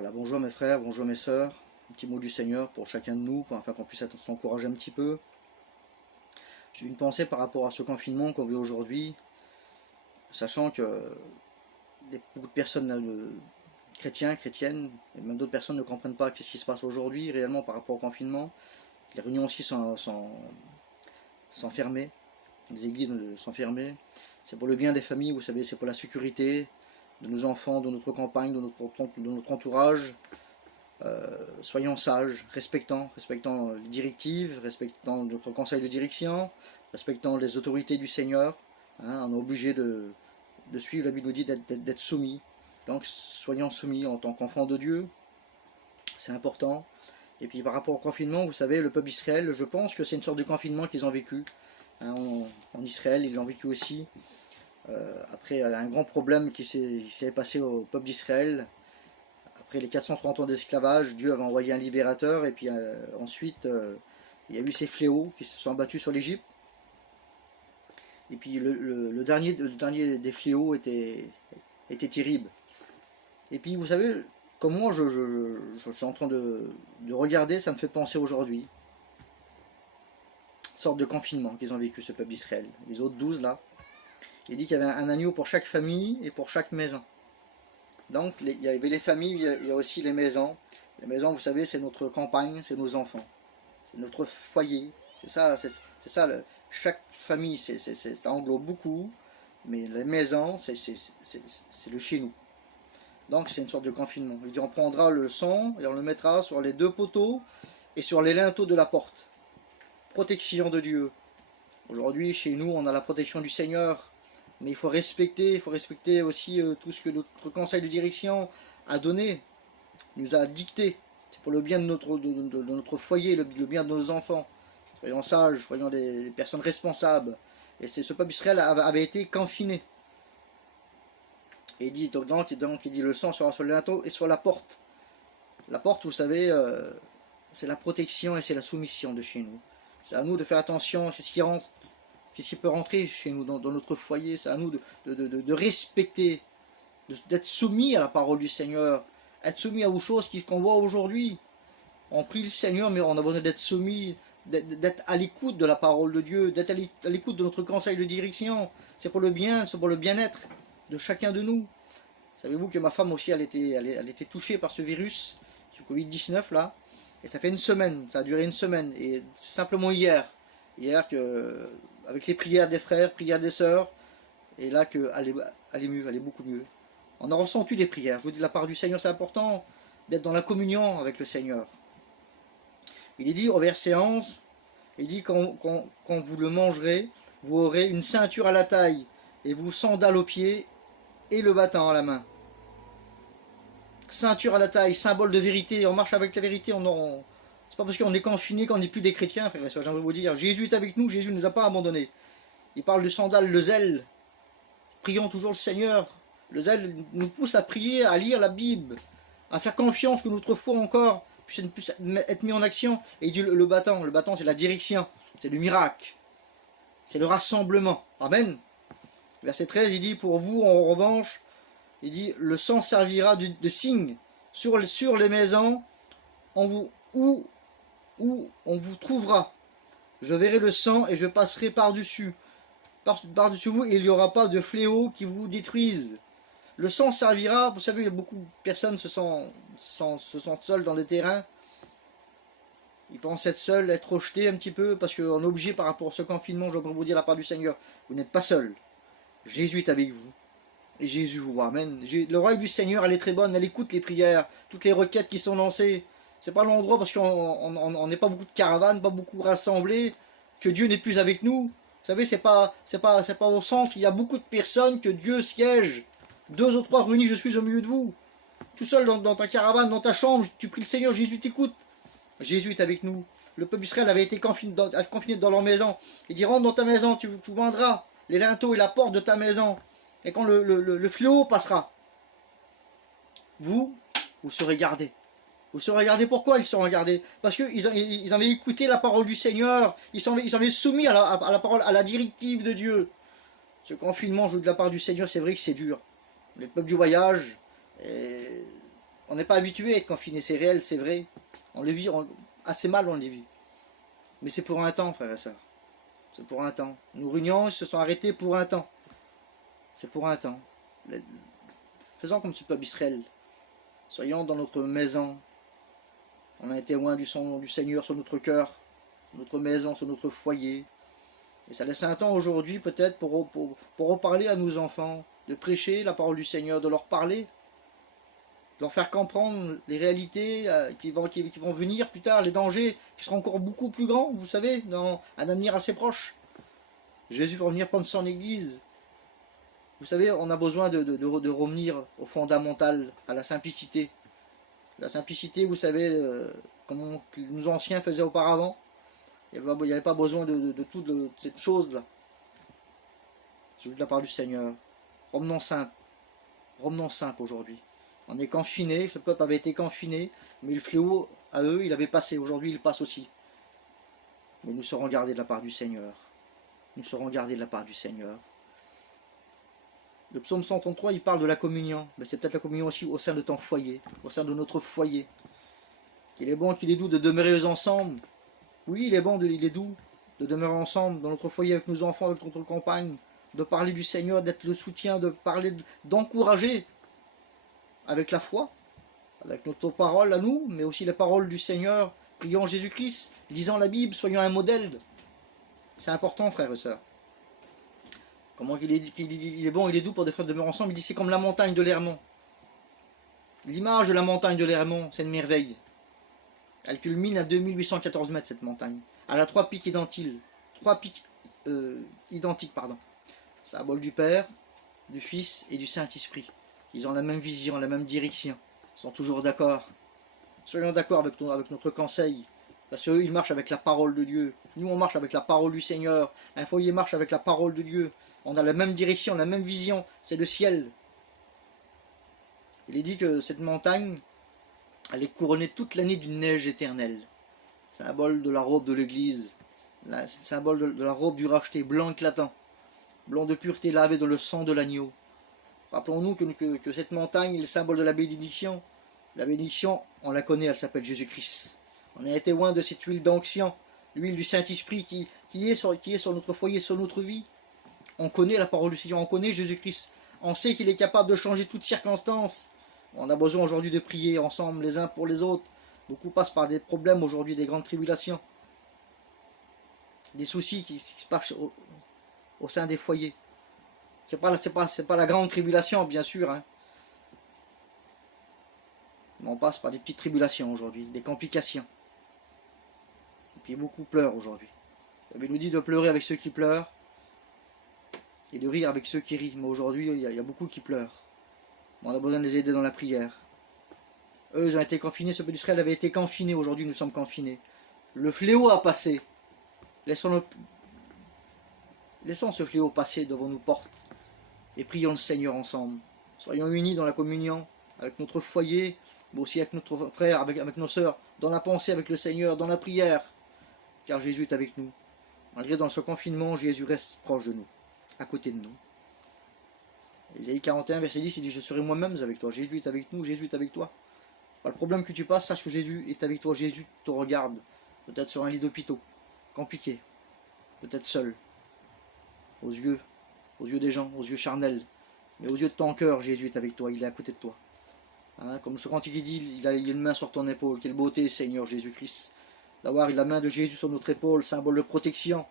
Voilà, bonjour mes frères, bonjour mes sœurs. Un petit mot du Seigneur pour chacun de nous, afin qu'on puisse s'encourager un petit peu. J'ai une pensée par rapport à ce confinement qu'on vit aujourd'hui, sachant que beaucoup de personnes, chrétiens, chrétiennes, et même d'autres personnes ne comprennent pas ce qui se passe aujourd'hui réellement par rapport au confinement. Les réunions aussi sont fermées, les églises sont fermées. C'est pour le bien des familles, vous savez, c'est pour la sécurité de nos enfants, de notre campagne, de notre entourage. Soyons sages, respectons les directives, respectons notre conseil de direction, respectons les autorités du Seigneur. Hein, on est obligé de suivre, la Bible nous dit d'être soumis. Donc soyons soumis en tant qu'enfants de Dieu, c'est important. Et puis par rapport au confinement, vous savez, le peuple d'Israël, je pense que c'est une sorte de confinement qu'ils ont vécu. Hein, en Israël, ils l'ont vécu aussi. Après un grand problème qui s'est passé au peuple d'Israël, après les 430 ans d'esclavage, Dieu avait envoyé un libérateur, et puis ensuite il y a eu ces fléaux qui se sont abattus sur l'Égypte. Et puis le dernier des fléaux était terrible. Et puis vous savez, comment je suis en train de regarder, ça me fait penser aujourd'hui. Une sorte de confinement qu'ils ont vécu, ce peuple d'Israël. Les autres 12 là. Il dit qu'il y avait un agneau pour chaque famille et pour chaque maison. Donc il y avait les familles, il y a aussi les maisons. Les maisons, vous savez, c'est notre campagne, c'est nos enfants. C'est notre foyer. C'est ça, chaque famille, ça englobe beaucoup. Mais les maisons, c'est le chez nous. Donc c'est une sorte de confinement. Il dit on prendra le sang et on le mettra sur les deux poteaux et sur les linteaux de la porte. Protection de Dieu. Aujourd'hui, chez nous, on a la protection du Seigneur. Mais il faut respecter aussi tout ce que notre conseil de direction a donné, nous a dicté. C'est pour le bien de notre foyer, le bien de nos enfants. Soyons sages, soyons des personnes responsables. Et ce peuple d'Israël avait été confiné. Et il dit, il dit le sang sera sur le linteau et sur la porte. La porte, vous savez, c'est la protection et c'est la soumission de chez nous. C'est à nous de faire attention, c'est ce qui rentre. Qu'est-ce qui peut rentrer chez nous, dans notre foyer? C'est à nous de respecter, d'être soumis à la parole du Seigneur, être soumis aux choses qu'on voit aujourd'hui. On prie le Seigneur, mais on a besoin d'être soumis, d'être à l'écoute de la parole de Dieu, d'être à l'écoute de notre conseil de direction. C'est pour le bien, c'est pour le bien-être de chacun de nous. Savez-vous que ma femme aussi, elle était touchée par ce virus, ce Covid-19 là, et ça fait une semaine, ça a duré une semaine, et c'est simplement hier que, avec les prières des frères, prières des sœurs, et là qu'elle est mieux, elle est beaucoup mieux. On a ressenti des prières. Je vous dis, de la part du Seigneur, c'est important d'être dans la communion avec le Seigneur. Il est dit au verset 11, il dit quand vous le mangerez, vous aurez une ceinture à la taille, et vous sandales aux pieds, et le bâton à la main. Ceinture à la taille, symbole de vérité, on marche avec la vérité, c'est pas parce qu'on est confiné qu'on n'est plus des chrétiens, frères et sœurs, j'aimerais vous dire. Jésus est avec nous, Jésus ne nous a pas abandonnés. Il parle du sandal, le zèle. Prions toujours le Seigneur. Le zèle nous pousse à prier, à lire la Bible, à faire confiance que notre foi encore puisse être mis en action. Et il dit le bâton c'est la direction, c'est le miracle, c'est le rassemblement. Amen. Verset 13, il dit pour vous en revanche, il dit le sang servira de signe sur les maisons où on vous trouvera. Je verrai le sang et je passerai par-dessus vous, et il n'y aura pas de fléau qui vous détruise. Le sang servira, vous savez, beaucoup de personnes se sentent seules dans les terrains. Ils pensent être seuls, être rejetés un petit peu, parce qu'on est obligé par rapport à ce confinement, je voudrais vous dire la part du Seigneur, vous n'êtes pas seuls. Jésus est avec vous. Et Jésus vous voit. Amen. L'oreille du Seigneur, elle est très bonne, elle écoute les prières, toutes les requêtes qui sont lancées. C'est pas l'endroit parce qu'on n'est pas beaucoup de caravanes, pas beaucoup rassemblés, que Dieu n'est plus avec nous. Vous savez, c'est pas au centre, il y a beaucoup de personnes que Dieu siège. 2 ou 3 réunis, je suis au milieu de vous. Tout seul dans ta caravane, dans ta chambre, tu pries le Seigneur, Jésus t'écoute. Jésus est avec nous. Le peuple d'Israël avait été confiné dans leur maison. Il dit rentre dans ta maison, tu vendras les linteaux et la porte de ta maison. Et quand le fléau passera, vous serez gardés. Vous serez gardés. Pourquoi ils seront gardés? Parce qu'ils avaient écouté la parole du Seigneur. Ils avaient soumis à la parole, à la directive de Dieu. Ce confinement, de la part du Seigneur, c'est vrai que c'est dur. Les peuples du voyage, on n'est pas habitué à être confiné, c'est réel, c'est vrai. On le vit assez mal, on le vit. Mais c'est pour un temps, frères et sœurs. C'est pour un temps. Nos réunions se sont arrêtées pour un temps. C'est pour un temps. Faisons comme ce peuple Israël. Soyons dans notre maison. On a été témoin du son du Seigneur sur notre cœur, sur notre maison, sur notre foyer. Et ça laisse un temps aujourd'hui peut-être pour reparler à nos enfants, de prêcher la parole du Seigneur, de leur parler, de leur faire comprendre les réalités qui vont venir plus tard, les dangers qui seront encore beaucoup plus grands, vous savez, dans un avenir assez proche. Jésus va revenir prendre son église. Vous savez, on a besoin de revenir au fondamental, à la simplicité. La simplicité, vous savez, comme nos anciens faisaient auparavant. Il n'y avait pas besoin de toute cette chose-là. Je vous de la part du Seigneur. Revenons simples. Revenons simples aujourd'hui. On est confinés, ce peuple avait été confiné, mais le fléau, à eux, il avait passé. Aujourd'hui, il passe aussi. Mais nous serons gardés de la part du Seigneur. Nous serons gardés de la part du Seigneur. Le psaume 133, il parle de la communion. Mais c'est peut-être la communion aussi au sein de ton foyer, au sein de notre foyer. Qu'il est bon, qu'il est doux de demeurer ensemble. Oui, il est bon, il est doux de demeurer ensemble dans notre foyer avec nos enfants, avec notre compagne, de parler du Seigneur, d'être le soutien, de parler, d'encourager avec la foi, avec notre parole à nous, mais aussi les paroles du Seigneur, priant Jésus-Christ, lisant la Bible, soyons un modèle. C'est important, frères et sœurs. Comment il est bon, il est doux pour des frères de demeurer ensemble. Il dit c'est comme la montagne de l'Hermont. L'image de la montagne de l'Hermont, c'est une merveille. Elle culmine à 2814 mètres, cette montagne. Elle a 3 pics identiques. 3 pics identiques, pardon. Symbole du Père, du Fils et du Saint-Esprit. Ils ont la même vision, la même direction. Ils sont toujours d'accord. Soyons d'accord avec notre conseil. Parce qu'eux, ils marchent avec la parole de Dieu. Nous, on marche avec la parole du Seigneur. Un foyer marche avec la parole de Dieu. On a la même direction, la même vision. C'est le ciel. Il est dit que cette montagne, elle est couronnée toute l'année d'une neige éternelle. Symbole de la robe de l'Église. Symbole de la robe du racheté, blanc éclatant. Blanc de pureté lavé dans le sang de l'agneau. Rappelons-nous que cette montagne est le symbole de la bénédiction. La bénédiction, on la connaît, elle s'appelle Jésus-Christ. On est témoin de cette huile d'onction, l'huile du Saint-Esprit qui est sur notre foyer, sur notre vie. On connaît la parole du Seigneur, on connaît Jésus-Christ. On sait qu'il est capable de changer toutes circonstances. On a besoin aujourd'hui de prier ensemble les uns pour les autres. Beaucoup passent par des problèmes aujourd'hui, des grandes tribulations. Des soucis qui se passent au sein des foyers. C'est pas la grande tribulation, bien sûr. Hein. Mais on passe par des petites tribulations aujourd'hui, des complications. Et puis beaucoup pleurent aujourd'hui. Il nous dit de pleurer avec ceux qui pleurent et de rire avec ceux qui rient. Mais aujourd'hui, il y a beaucoup qui pleurent. On a besoin de les aider dans la prière. Eux, ils ont été confinés, ce peuple d'Israël avait été confiné. Aujourd'hui, nous sommes confinés. Le fléau a passé. Laissons ce fléau passer devant nos portes et prions le Seigneur ensemble. Soyons unis dans la communion, avec notre foyer, mais aussi avec notre frère, avec nos sœurs, dans la pensée avec le Seigneur, dans la prière, car Jésus est avec nous. Malgré dans ce confinement, Jésus reste proche de nous, à côté de nous. Ésaïe 41, verset 10, il dit « Je serai moi-même avec toi. Jésus est avec nous, Jésus est avec toi. » Pas le problème que tu passes, sache que Jésus est avec toi. Jésus te regarde, peut-être sur un lit d'hôpital, compliqué, peut-être seul, aux yeux des gens, aux yeux charnels, mais aux yeux de ton cœur, Jésus est avec toi, il est à côté de toi. Hein, comme ce cantique dit, il a une main sur ton épaule. Quelle beauté, Seigneur Jésus-Christ, d'avoir la main de Jésus sur notre épaule, symbole de protection,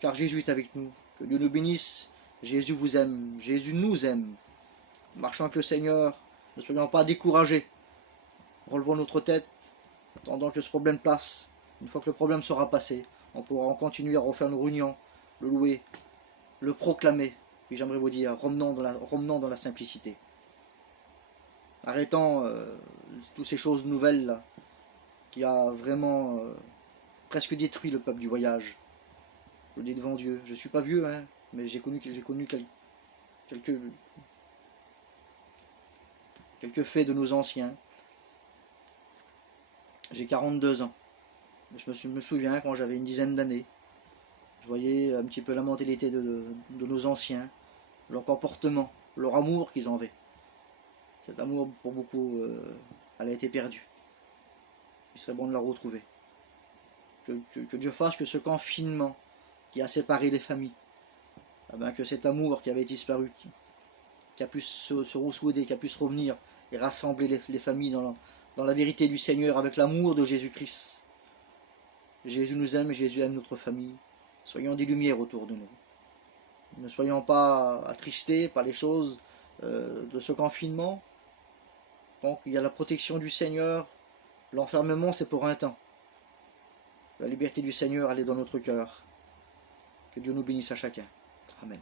car Jésus est avec nous. Que Dieu nous bénisse, Jésus vous aime, Jésus nous aime. Marchons avec le Seigneur, ne soyons pas découragés. Relevons notre tête, attendant que ce problème passe. Une fois que le problème sera passé, on pourra continuer à refaire nos réunions, le louer, le proclamer. Puis j'aimerais vous dire, revenons dans la simplicité. Arrêtons toutes ces choses nouvelles là, qui a vraiment presque détruit le peuple du voyage. Je le dis devant Dieu. Je ne suis pas vieux, hein, mais j'ai connu quelques faits de nos anciens. J'ai 42 ans. Je me souviens quand j'avais une dizaine d'années. Je voyais un petit peu la mentalité de nos anciens, leur comportement, leur amour qu'ils avaient. Cet amour pour beaucoup elle a été perdue. Il serait bon de la retrouver. Que Dieu fasse que ce confinement qui a séparé les familles, eh ben, que cet amour qui avait disparu, qui a pu se ressouder, qui a pu se revenir et rassembler les familles dans la vérité du Seigneur avec l'amour de Jésus-Christ. Jésus nous aime, Jésus aime notre famille. Soyons des lumières autour de nous. Ne soyons pas attristés par les choses de ce confinement. Donc il y a la protection du Seigneur. L'enfermement, c'est pour un temps. La liberté du Seigneur, elle est dans notre cœur. Que Dieu nous bénisse à chacun. Amen.